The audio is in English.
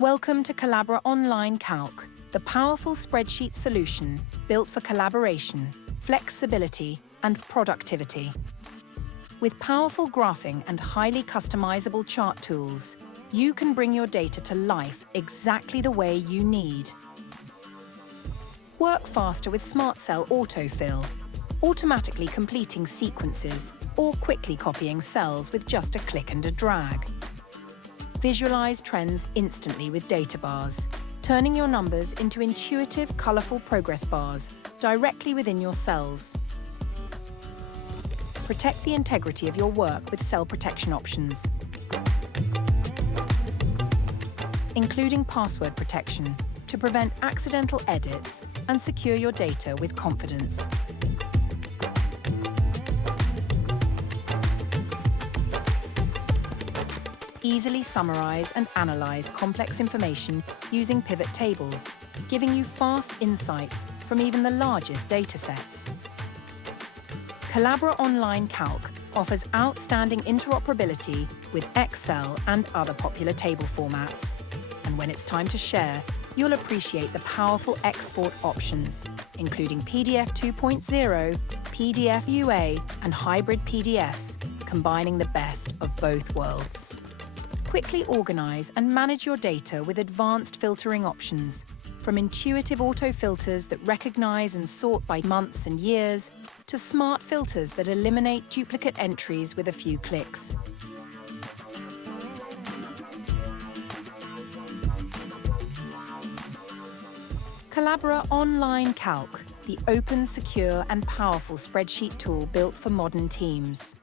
Welcome to Collabora Online Calc, the powerful spreadsheet solution built for collaboration, flexibility, and productivity. With powerful graphing and highly customizable chart tools, you can bring your data to life exactly the way you need. Work faster with Smart Cell Autofill, automatically completing sequences or quickly copying cells with just a click and a drag. Visualize trends instantly with data bars, turning your numbers into intuitive, colorful progress bars directly within your cells. Protect the integrity of your work with cell protection options, including password protection to prevent accidental edits and secure your data with confidence. Easily summarize and analyze complex information using pivot tables, giving you fast insights from even the largest datasets. Collabora Online Calc offers outstanding interoperability with Excel and other popular table formats. And when it's time to share, you'll appreciate the powerful export options, including PDF 2.0, PDF UA, and hybrid PDFs, combining the best of both worlds. Quickly organize and manage your data with advanced filtering options, from intuitive auto-filters that recognize and sort by months and years, to smart filters that eliminate duplicate entries with a few clicks. Collabora Online Calc, the open, secure, and powerful spreadsheet tool built for modern teams.